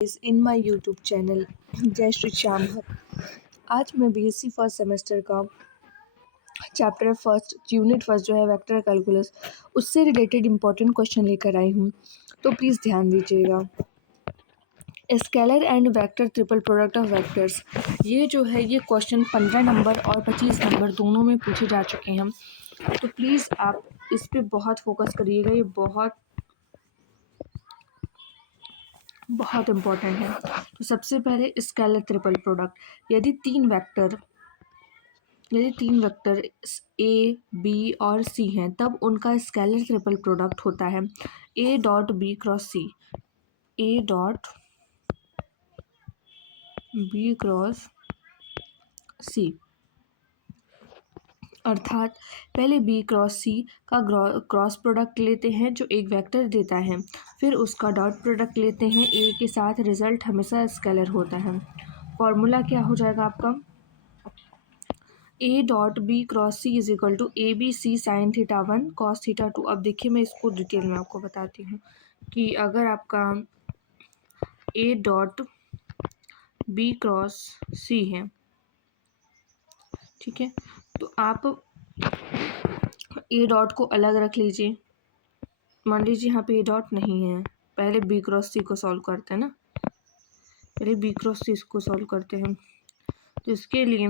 इस in my YouTube channel जय श्री श्याम। आज मैं बीएससी फर्स्ट सेमेस्टर का चैप्टर फर्स्ट यूनिट फर्स्ट जो है वेक्टर कैलकुलस उससे रिलेटेड इम्पोर्टेंट क्वेश्चन लेकर आई हूँ, तो प्लीज़ ध्यान दीजिएगा। Scalar and vector triple product of vectors, ये जो है ये क्वेश्चन 15 नंबर और 25 नंबर दोनों में पूछे जा चुके हैं, तो प्लीज़ आप इस पर बहुत फोकस करिएगा। ये बहुत बहुत इम्पॉर्टेंट है। तो सबसे पहले स्केलर ट्रिपल प्रोडक्ट, यदि तीन वेक्टर ए बी और सी हैं तब उनका स्केलर ट्रिपल प्रोडक्ट होता है A dot B cross C, A dot B cross C. अर्थात पहले बी क्रॉस सी का क्रॉस प्रोडक्ट लेते हैं जो एक वेक्टर देता है, फिर उसका डॉट प्रोडक्ट लेते हैं ए के साथ, रिजल्ट हमेशा स्केलर होता है। फॉर्मूला क्या हो जाएगा आपका, A dot B cross C is equal to A B C sine theta 1 cos theta 2। अब देखिए मैं इसको डिटेल में आपको बताती हूँ कि अगर आपका ए डॉट बी क्रॉस सी है, ठीक है, तो आप ए डॉट को अलग रख लीजिए। मान लीजिए यहाँ पे ए डॉट नहीं है, पहले बी क्रॉस सी को सॉल्व करते हैं ना, पहले बी क्रॉस सी को सॉल्व करते हैं। तो इसके लिए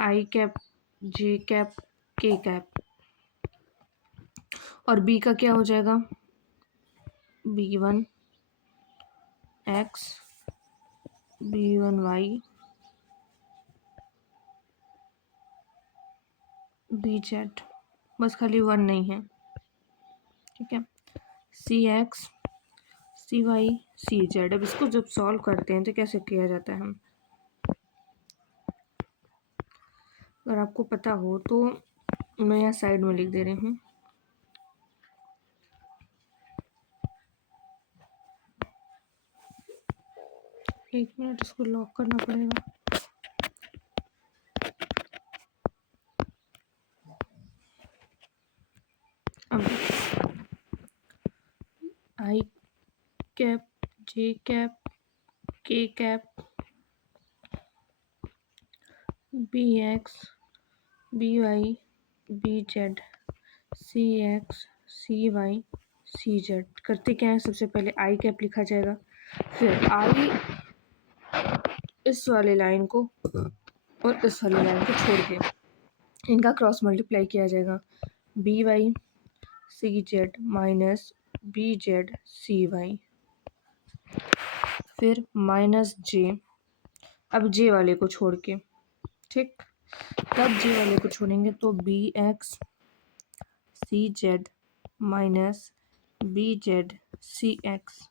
आई cap J cap K cap और बी का क्या हो जाएगा, b1 x b1 y bz, बस खाली 1 नहीं है, ठीक है, सी X C Y C Z. अब इसको जब सॉल्व करते हैं तो कैसे किया जाता है, अगर आपको पता हो तो मैं यहाँ साइड में लिख दे रही हूँ। एक मिनट, इसको लॉक करना पड़ेगा। अब I cap J cap K cap B X B Y B Z C X C Y C Z. करते क्या है, सबसे पहले आई कैप लिखा जाएगा, फिर आई इस वाले लाइन को और इस वाले लाइन को छोड़ के इनका क्रॉस मल्टीप्लाई किया जाएगा, B Y C Z minus B Z C Y, फिर माइनस जे, अब जे वाले को छोड़ के, ठीक, तब जे वाले को छोड़ेंगे तो B X C Z minus B Z C X,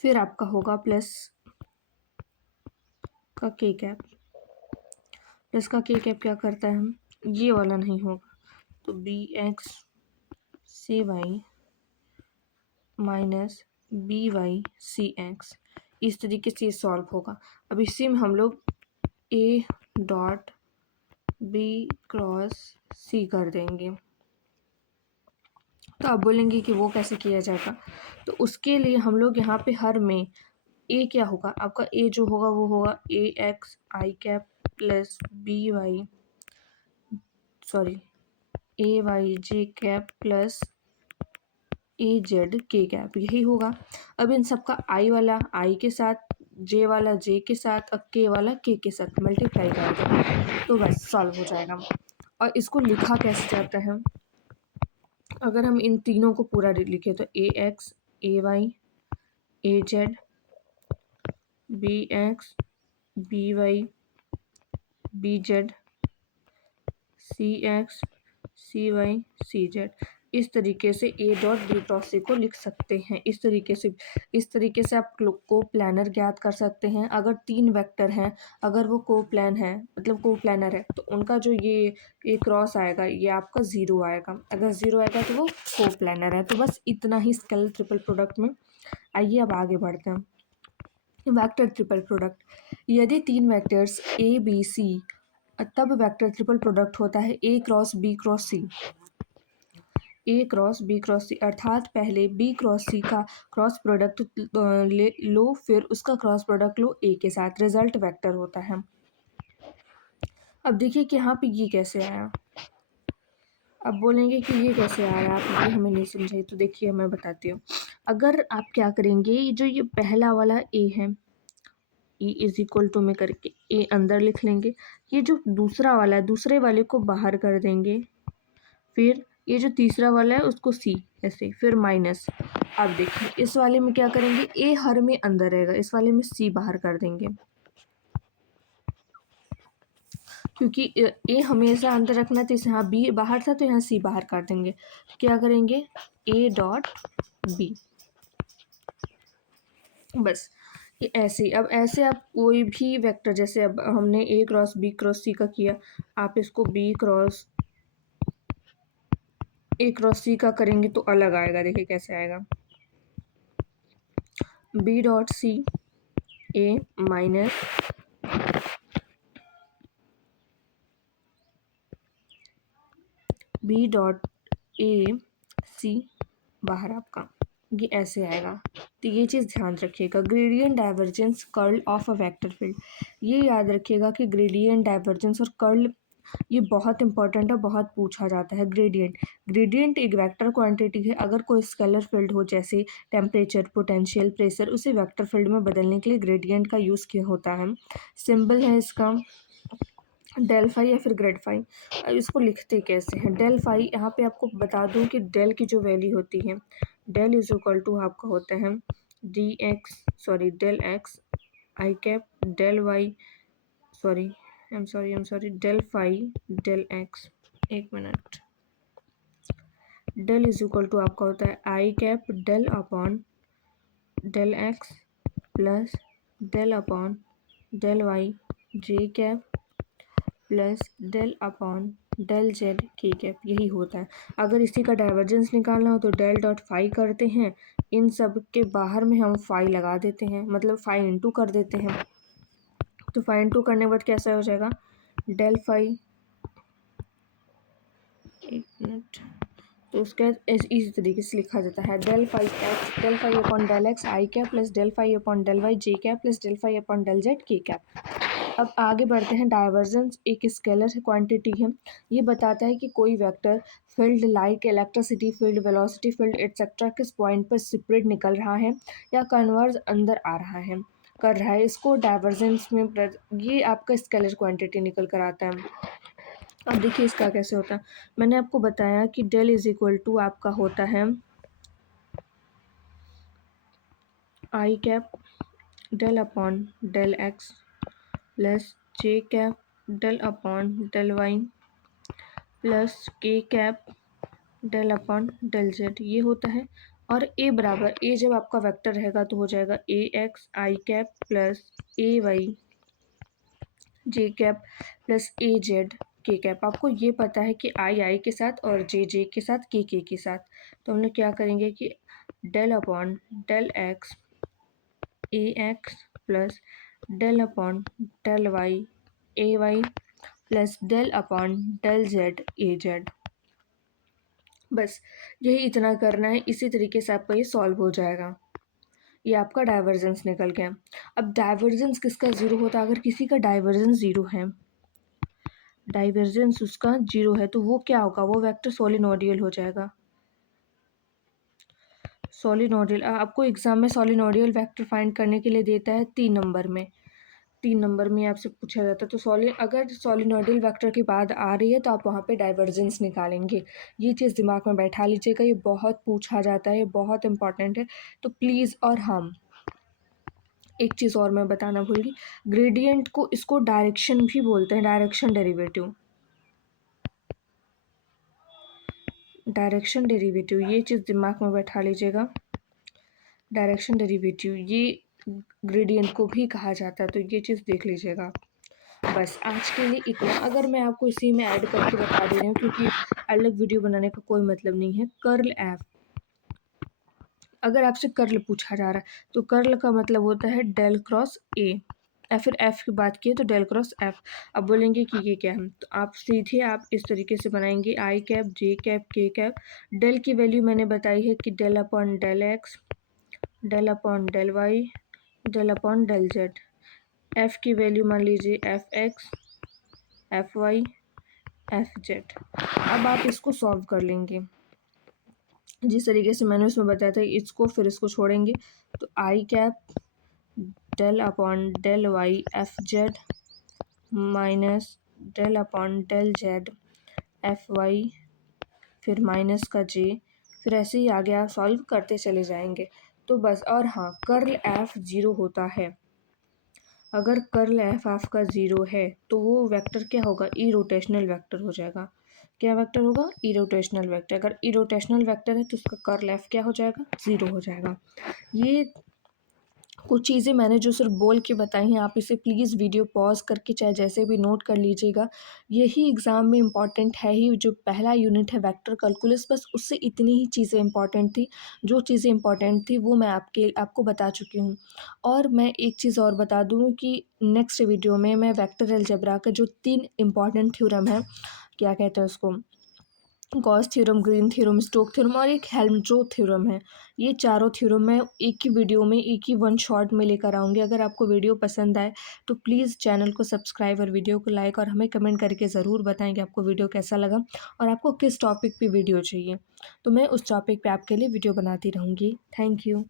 फिर आपका होगा प्लस का के कैप। प्लस का के कैप क्या करता है, ये वाला नहीं होगा तो B X C Y minus B Y C X, इस तरीके से सॉल्व होगा। अब इसी में हम लोग ए डॉट बी क्रॉस सी कर देंगे, तो आप बोलेंगे कि वो कैसे किया जाएगा, तो उसके लिए हम लोग यहाँ पे हर में ए क्या होगा, आपका ए जो होगा वो होगा ए x I cap plus B Y A Y J cap plus A Z K cap, यही होगा। अब इन सबका आई वाला आई के साथ, जे वाला जे के साथ, अब के वाला के साथ मल्टीप्लाई कर देंगे तो बस सॉल्व हो जाएगा। और इसको लिखा कैसे जाता है, अगर हम इन तीनों को पूरा लिखे तो A X A Y A Z B X B Y B Z C X C Y C Z, इस तरीके से A dot B cross C को लिख सकते हैं। इस तरीके से आप को प्लानर ज्ञात कर सकते हैं। अगर तीन वेक्टर हैं, अगर वो को प्लानर है तो उनका जो ये क्रॉस आएगा ये आपका ज़ीरो आएगा, अगर ज़ीरो आएगा तो वो को प्लानर है। तो बस इतना ही स्केलर ट्रिपल प्रोडक्ट में। आइए अब आगे बढ़ते हैं। वेक्टर ट्रिपल प्रोडक्ट, यदि तीन वेक्टर्स ए बी सी तब वेक्टर ट्रिपल प्रोडक्ट होता है ए क्रॉस बी क्रॉस सी। ए क्रॉस बी क्रॉस सी, अर्थात पहले बी क्रॉस सी का क्रॉस प्रोडक्ट ले लो, फिर उसका क्रॉस प्रोडक्ट लो ए के साथ, रिजल्ट वेक्टर होता है। अब देखिए कि यहाँ पे ये कैसे आया। अब बोलेंगे कि ये कैसे आया, आप ये हमें नहीं समझाई, तो देखिए मैं बताती हूँ। अगर आप क्या करेंगे, ये पहला वाला ए है, ई इज इक्वल टू में करके ए अंदर लिख लेंगे, ये जो दूसरा वाला है दूसरे वाले को बाहर कर देंगे, फिर ये जो तीसरा वाला है उसको सी ऐसे, फिर माइनस। अब देखिए इस वाले में क्या करेंगे, ए हर में अंदर रहेगा, इस वाले में सी बाहर कर देंगे, क्योंकि ए हमेशा अंदर रखना, तो यहाँ बी बाहर था तो यहाँ सी बाहर कर देंगे। क्या करेंगे, ए डॉट बी, बस ये ऐसे। अब ऐसे आप कोई भी वेक्टर, जैसे अब हमने A cross B cross C का किया, आप इसको B cross A cross C का करेंगे तो अलग आएगा। देखिए कैसे आएगा, B dot C A minus B dot A C बाहर आपका, ये ऐसे आएगा। तो ये चीज़ ध्यान रखिएगा, gradient divergence curl of a vector field, ये याद रखिएगा कि ग्रेडियंट डाइवर्जेंस और कर्ल ये बहुत इंपॉर्टेंट है, बहुत पूछा जाता है। ग्रेडियंट एक वेक्टर क्वांटिटी है। अगर कोई स्केलर फील्ड हो जैसे टेम्परेचर, पोटेंशियल, प्रेशर, उसे वेक्टर फील्ड में बदलने के लिए ग्रेडियंट का यूज़ किया होता है। सिंबल है इसका डेल फाई या फिर ग्रेड फाई। अब इसको लिखते कैसे हैं, डेल फाई, यहाँ पे आपको बता दूं कि डेल की जो वैल्यू होती है, डेल इज इक्वल टू आपका होता है del X I cap del Y, I am sorry del phi del X, एक मिनट, डेल इज इक्वल टू आपका होता है I cap del upon del X plus del upon del Y J cap plus del upon del Z K cap, यही होता है। अगर इसी का डाइवर्जेंस निकालना हो तो डेल डॉट फाई करते हैं, इन सब के बाहर में हम फाई लगा देते हैं, मतलब फाई इंटू कर देते हैं। तो फाई इंटू करने के बाद कैसा हो जाएगा, डेल फाई, एक मिनट, तो उसका इसी तरीके से लिखा जाता है, del phi X del phi upon del X I cap plus del phi upon del Y J cap plus del phi upon del Z K cap. अब आगे बढ़ते हैं। डाइवर्जेंस एक स्केलर क्वांटिटी है, ये बताता है कि कोई vector field like electricity field, velocity field etcetera किस पॉइंट पर सेपरेट निकल रहा है या कन्वर्ज अंदर आ रहा है, कर रहा है। इसको डाइवर्जेंस में ये आपका स्केलर क्वांटिटी निकल कर आता है। अब देखिए इसका कैसे होता है, मैंने आपको बताया कि डेल इज इक्वल टू आपका होता है I cap del upon del X plus J cap del upon del Y plus K cap del upon del Z, ये होता है। और ए बराबर, ए जब आपका वेक्टर रहेगा तो हो जाएगा ए x I cap plus A Y J cap plus A Z K cap. आपको ये पता है कि आई के साथ और जे के साथ के साथ, तो हम लोग क्या करेंगे कि del upon del X A X plus del upon del Y A Y plus del upon del Z A Z, बस यही इतना करना है। इसी तरीके से आपका ये सॉल्व हो जाएगा। ये आपका डाइवर्जेंस निकल गया। अब डाइवर्जेंस किसका ज़ीरो होता है, अगर किसी का डाइवर्जेंस ज़ीरो है, डाइवर्जेंस उसका जीरो है, तो वो क्या होगा, वो वेक्टर सोलिनोडियल हो जाएगा। सोलिनोडियल आपको एग्जाम में सोलिनोडियल वेक्टर फाइंड करने के लिए देता है 3 नंबर में, 3 नंबर में आपसे पूछा जाता है। तो अगर सोलिनोडियल वेक्टर की बात आ रही है तो आप वहाँ पे डाइवर्जेंस निकालेंगे। ये चीज़ दिमाग में बैठा लीजिएगा, ये बहुत पूछा जाता है, बहुत इंपॉर्टेंट है। तो प्लीज़, और हम एक चीज़ और मैं बताना भूल गई, ग्रेडियंट को इसको डायरेक्शन भी बोलते हैं, डायरेक्शन डेरिवेटिव, डायरेक्शन डेरिवेटिव, ये चीज़ दिमाग में बैठा लीजिएगा। डायरेक्शन डेरिवेटिव ये ग्रेडियंट को भी कहा जाता है, तो ये चीज़ देख लीजिएगा। बस आज के लिए इतना। अगर मैं आपको इसी में ऐड करके बता दे रही हूँ, क्योंकि अलग वीडियो बनाने का कोई मतलब नहीं है। कर्ल एफ, अगर आपसे कर्ल पूछा जा रहा है तो कर्ल का मतलब होता है डेल क्रॉस ए। फिर एफ़ की बात की तो डेल क्रॉस एफ़। अब बोलेंगे कि ये क्या है, तो आप सीधे आप इस तरीके से बनाएंगे I cap J cap K cap. Del की वैल्यू मैंने बताई है कि del upon del X, del upon del Y, del upon del Z. F की वैल्यू मान लीजिए F X, F Y, F Z. अब आप इसको सॉल्व कर लेंगे जिस तरीके से मैंने उसमें बताया था, इसको फिर इसको छोड़ेंगे तो I cap del upon del Y F Z minus del upon del Z F Y, फिर माइनस का जे, फिर ऐसे ही आगे आप सॉल्व करते चले जाएंगे। तो बस, और हाँ, कर्ल एफ ज़ीरो होता है। अगर कर्ल एफ आपका ज़ीरो है तो वो वेक्टर क्या होगा, ई रोटेशनल वेक्टर हो जाएगा। क्या वेक्टर होगा, ई रोटेशनल वेक्टर। अगर ई रोटेशनल वेक्टर है तो उसका कर्ल एफ क्या हो जाएगा, ज़ीरो हो जाएगा। ये कुछ चीज़ें मैंने जो सिर्फ बोल के बताई हैं, आप इसे प्लीज़ वीडियो पॉज करके चाहे जैसे भी नोट कर लीजिएगा। यही एग्ज़ाम में इम्पॉर्टेंट है ही, जो पहला यूनिट है वेक्टर कैलकुलस, बस उससे इतनी ही चीज़ें इम्पॉर्टेंट थी। जो चीज़ें इम्पॉर्टेंट थी वो मैं आपको बता चुकी हूँ। और मैं एक चीज़ और बता दूँ कि नेक्स्ट वीडियो में मैं वेक्टर अलजेब्रा के जो 3 इम्पॉर्टेंट थ्योरम हैं, क्या कहते हैं उसको, Gauss theorem, Green theorem, Stoke theorem और एक हेल्महोल्ट्ज़ थ्योरम है। ये चारों थ्योरम मैं एक ही वीडियो में, एक ही वन शॉट में लेकर आऊँगी। अगर आपको वीडियो पसंद आए तो प्लीज़ चैनल को सब्सक्राइब और वीडियो को लाइक और हमें कमेंट करके ज़रूर बताएं कि आपको वीडियो कैसा लगा और आपको किस टॉपिक पे वीडियो चाहिए। तो मैं उस टॉपिक पे आपके लिए वीडियो बनाती रहूँगी। Thank you.